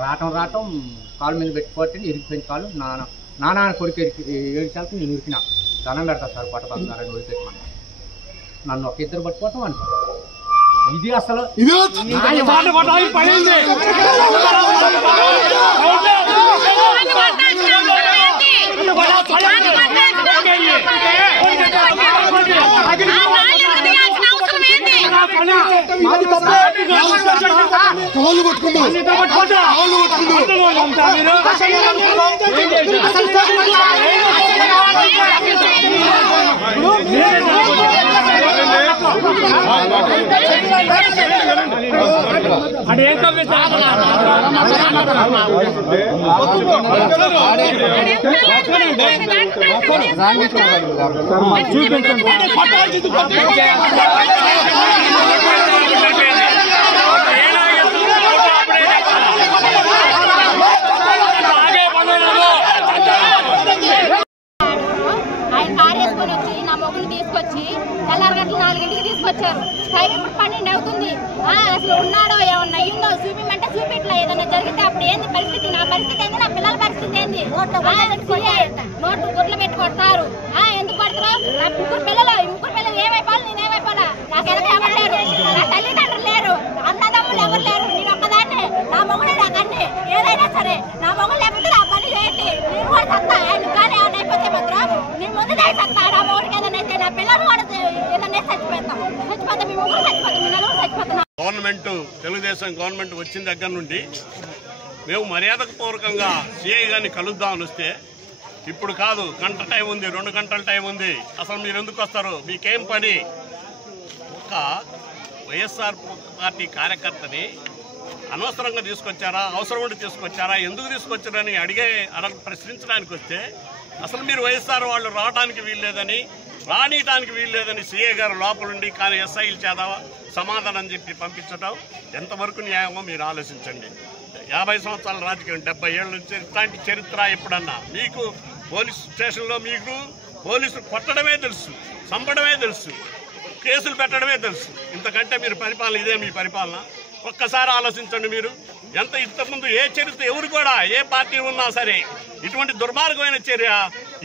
రావటం కాలు మీద పెట్టుకోవట్టు ఇరిగిపోయిన కాలు నాన్న కొడుకు ఏడిచాలకు నేను ఉరికిన దండం పెడతా సార్ పట్టబడుతున్నారని ఉరిపెట్టమని నన్ను ఒక ఇద్దరు పట్టుకోవటం అనుకో ఇది అసలు తీసుకొచ్చి తెల్లారగట్ల 4 తీసుకొచ్చారు. టైం ఇప్పుడు 12 అవుతుంది. అసలు ఉన్నాడో ఏమన్నా అయ్యిందో చూపిమంటే చూపిట్లా. ఏదన్నా జరిగితే అప్పుడు ఏంది పరిస్థితి? నా పరిస్థితి ఏంది? నా పిల్లల పరిస్థితి ఏంది? నోట్లు గుడ్లు పెట్టి కొడతారు. ఎందుకు కొడతారు? నా ముగ్గురు పిల్లలు ఏమైపోవాలి? నేనేమైపోలా? నాకు ఎలా ఎవరు లేరు, నా తల్లిదండ్రులు లేరు, అన్నదమ్ములు ఎవరు లేరు. నేను ఒక్కదాన్ని, నా మొగుడే నాకన్నీ. ఏదైనా సరే నా మొగుడు లేకపోతే నా పని చేయండి. నేను కూడా సత్తా. ఆయన కానీ ఏమైనా అయిపోతే మాత్రం నేను ముందు సత్తా. నా మొగుడికి ఏదైనా అయితే నా పిల్లలు కూడా ఏదన్నా చచ్చిపోతాం. మీ ముగ్గురు చచ్చిపోతాం, మీ నలుగురు చచ్చిపోతాం. గవర్నమెంట్ తెలుగుదేశం గవర్నమెంట్ వచ్చిన దగ్గర నుండి మేము మర్యాదపూర్వకంగా సిఐ గారిని కలుద్దామని వస్తే ఇప్పుడు కాదు, గంట టైం ఉంది, 2 గంటల టైం ఉంది, అసలు మీరు ఎందుకు వస్తారు, మీకేం పని? ఒక వైఎస్ఆర్ పార్టీ కార్యకర్తని అనవసరంగా తీసుకొచ్చారా, అవసరం ఉండి తీసుకొచ్చారా, ఎందుకు తీసుకొచ్చారని ప్రశ్నించడానికి వస్తే అసలు మీరు వైఎస్ఆర్ వాళ్ళు రావడానికి వీల్లేదని, రానియటానికి వీల్లేదని సిఐ గారు లోపలుండి కానీ ఎస్ఐల చేత సమాధానం చెప్పి పంపించడం ఎంతవరకు న్యాయమో మీరు ఆలోచించండి. 50 సంవత్సరాల రాజకీయం, 70 ఏళ్ళ నుంచి ఇట్లాంటి చరిత్ర ఎప్పుడన్నా మీకు పోలీస్ స్టేషన్లో మీకు పోలీసులు కొట్టడమే తెలుసు, చంపడమే తెలుసు, కేసులు పెట్టడమే తెలుసు. ఇంతకంటే మీరు పరిపాలన ఇదే మీ పరిపాలన? ఒక్కసారి ఆలోచించండి. మీరు ఇంతకుముందు ఏ చరిత్ర ఎవరు కూడా ఏ పార్టీ ఉన్నా సరే ఇటువంటి దుర్మార్గమైన చర్య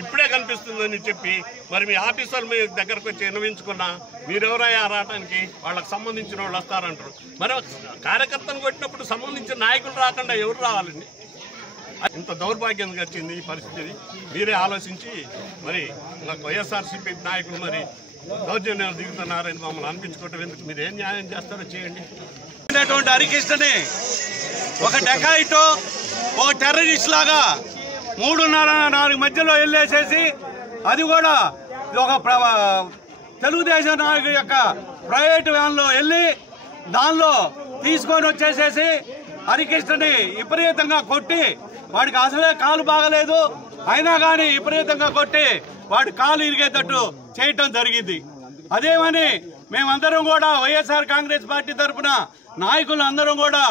ఇప్పుడే కనిపిస్తుందని చెప్పి మరి మీ ఆఫీసర్లు మీ దగ్గరకు వచ్చి విన్నవించుకున్నా మీరెవరయ్యా రావడానికి? వాళ్ళకి సంబంధించిన వాళ్ళు వస్తారంటారు. మరి కార్యకర్తను కొట్టినప్పుడు సంబంధించిన నాయకులు రాకుండా ఎవరు రావాలండి? ఇంత దౌర్భాగ్యంగా వచ్చింది ఈ పరిస్థితి. మీరే ఆలోచించి మరి వైఎస్ఆర్సీపీ నాయకులు మరి దౌర్జన్యాలు దిగుతున్నారని మమ్మల్ని అనిపించుకోవటం ఎందుకు? మీరు ఏం న్యాయం చేస్తారో చేయండి. హరికృష్ణని ఒక డెకాయిటో ఒక టెర్రరిస్ట్ లాగా 3:30-4 మధ్యలో వెళ్ళేసేసి, అది కూడా ఒక తెలుగుదేశం నాయకుడి యొక్క ప్రైవేట్ వ్యాన్లో వెళ్ళి దానిలో తీసుకొని వచ్చేసేసి హరికృష్ణని విపరీతంగా కొట్టి, వాడికి అసలే కాలు బాగలేదు అయినా కానీ విపరీతంగా కొట్టి వాడి కాలు ఇరిగేటట్టు చేయటం జరిగింది. అదేమని మేమందరం కూడా వైఎస్ఆర్ కాంగ్రెస్ పార్టీ తరఫున నాయకులు అందరం కూడా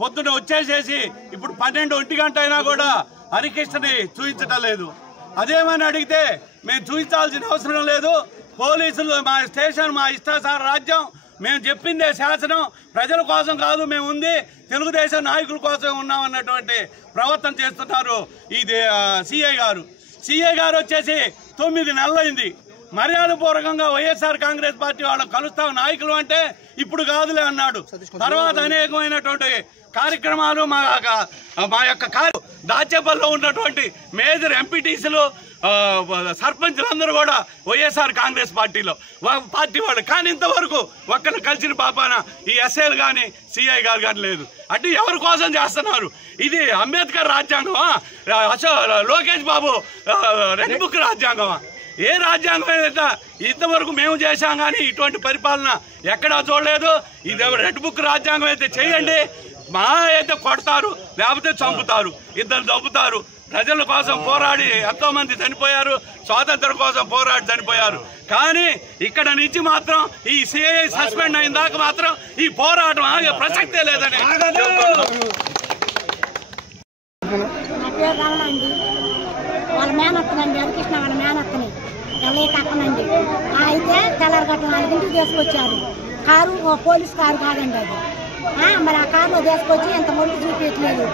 పొద్దున వచ్చేసేసి ఇప్పుడు 12-1 గంట అయినా కూడా హరికృష్ణని చూపించటం లేదు. అదేమని అడిగితే మేము చూపించాల్సిన అవసరం లేదు, పోలీసులు మా స్టేషన్ మా ఇష్టాసార రాజ్యం, మేము చెప్పిందే శాసనం, ప్రజల కోసం కాదు మేము ఉంది, తెలుగుదేశం నాయకుల కోసం ఉన్నామన్నటువంటి ప్రవర్తన చేస్తున్నారు ఈ సిఐ గారు వచ్చేసి 9 నెలలైంది. మర్యాదపూర్వకంగా వైఎస్ఆర్ కాంగ్రెస్ పార్టీ వాళ్ళకి కలుస్తాం నాయకులు అంటే ఇప్పుడు కాదులే అన్నాడు. తర్వాత అనేకమైనటువంటి కార్యక్రమాలు మా యొక్క దాచేపల్లిలో ఉన్నటువంటి మేజర్ ఎంపీటీసీలు సర్పంచులందరూ కూడా వైఎస్ఆర్ కాంగ్రెస్ పార్టీ వాళ్ళు. కానీ ఇంతవరకు ఒక్కరిని కలిసిన పాపాన ఈ ఎస్ఐలు కానీ సిఐ గారు కానీ లేదు. అంటే ఎవరి కోసం చేస్తున్నారు? ఇది అంబేద్కర్ రాజ్యాంగమా? Lokesh Babu red book రాజ్యాంగమా? ఏ రాజ్యాంగం అయితే ఇంతవరకు మేము చేశాం కానీ ఇటువంటి పరిపాలన ఎక్కడా చూడలేదు. ఇది రెడ్ బుక్ రాజ్యాంగం అయితే చేయండి, మా అయితే కొడతారు, లేకపోతే చంపుతారు, ఇద్దరు చంపుతారు. ప్రజల కోసం పోరాడి ఎంతో మంది చనిపోయారు, స్వాతంత్రం కోసం పోరాడి చనిపోయారు. కానీ ఇక్కడ నుంచి మాత్రం ఈ సిఐ సస్పెండ్ అయిన దాకా మాత్రం ఈ పోరాటం ఆగే ప్రసక్తే లేదని. వాళ్ళ మేనత్తనండి, హరికృష్ణ వాళ్ళ మేనత్తని కక్కనండి. అయితే తెల్లరగట్ట 4 గంటలకు తీసుకొచ్చారు. కారు పోలీసు కారు కాదండి, అది మరి ఆ కారులో తీసుకొచ్చి ఎంత మొదలు చూపించలేదు.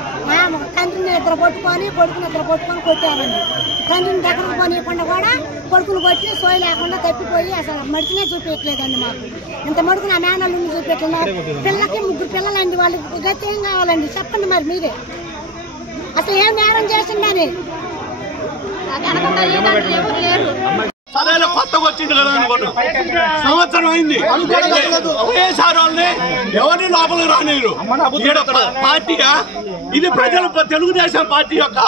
తండ్రిని ఇద్దరు పట్టుకొని కొడుకుని ఇద్దరు పట్టుకొని కొట్టారండి. తండ్రిని దగ్గరకు పోనీయకుండా కూడా కొడుకుని కొట్టి సోయి లేకుండా తప్పిపోయి అసలు మడిచినే చూపించలేదండి. మాకు ఇంత మడుకు నా మేనల్ని చూపించలేదు. పిల్లకి 3 పిల్లలండి, వాళ్ళకి గతి ఏం కావాలండి చెప్పండి మరి మీరే. అసలు ఏం నేరం చేసిందని సరైన కొత్తగా వచ్చింది కదా అనుకోండి, సంవత్సరం అయింది. వైఎస్ఆర్ వాళ్ళని ఎవరిని లోపలికి రానిరు. పార్టీగా ఇది ప్రజల తెలుగుదేశం పార్టీ యొక్క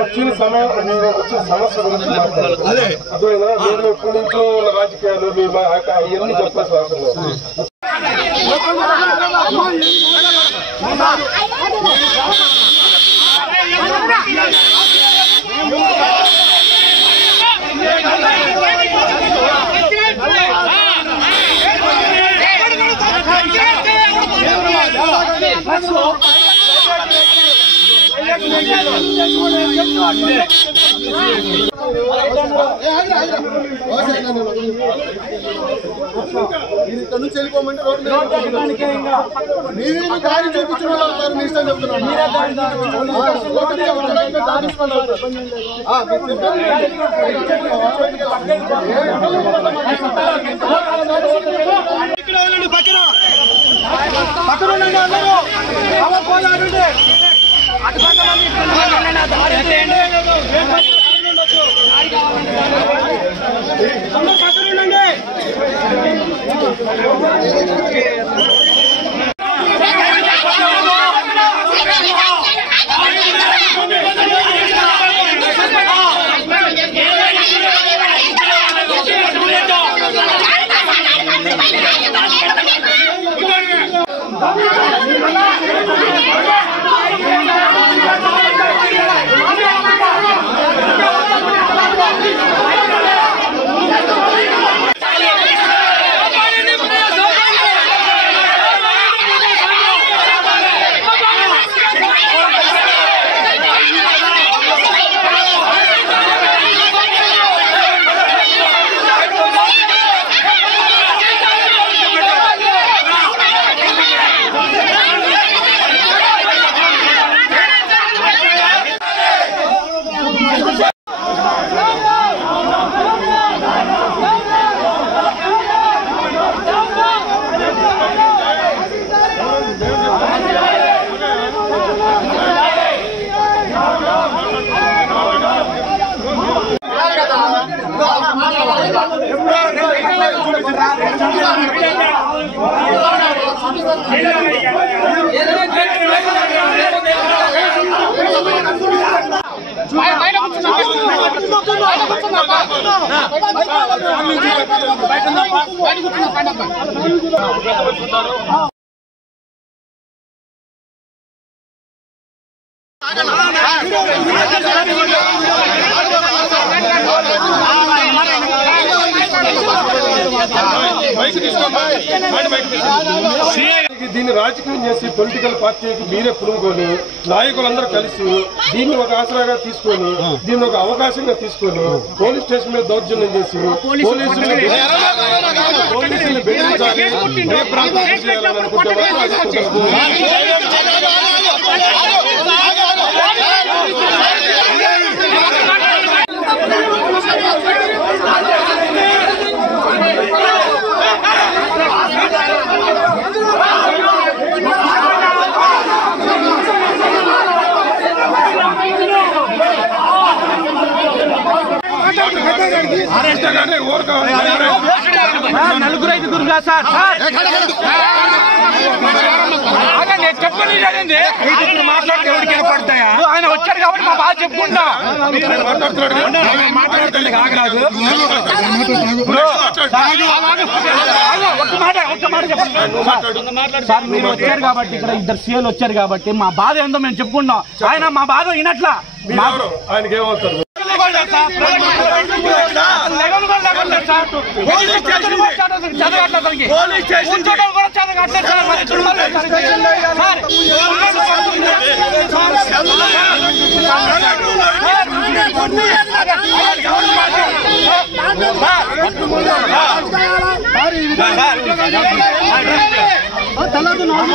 వచ్చిన సమయం సమస్య గురించి అదే ఎప్పటి నుంచో ఉన్న రాజకీయాలు ఇవన్నీ చెప్పాల్సిన అవసరం లేదు. ఇక్కడ నుంచి వెళ్ళిపోమంటే మీరు దారి చూపించిన వాళ్ళు మీ ఇష్టం చెప్తున్నాను. దీన్ని రాజకీయం చేసి పొలిటికల్ పార్టీకి మీరే పులుముకొని నాయకులందరూ కలిసి దీన్ని ఒక ఆసరాగా తీసుకొని దీన్ని ఒక అవకాశంగా తీసుకొని పోలీస్ స్టేషన్ మీద దౌర్జన్యం చేసి పోలీసులు బెదిరించాలి నలుగురు ఐదుగురు సార్ చెప్పండి మాట్లాడితే ఎవరికి పడతాయా? ఆయన వచ్చారు కాబట్టి మా బాధ చెప్పుకుంటా మాట్లాడుతుంది కాగరాదు. ఒక్క మాట చెప్పండి సార్. మీరు వచ్చారు కాబట్టి ఇక్కడ 2 సీఎలు వచ్చారు కాబట్టి మా బాధ ఏందో మేము చెప్పుకుంటాం. ఆయన మా బాధ వినట్లా. ఆయనకి ఏమవుతారు? పోలీస్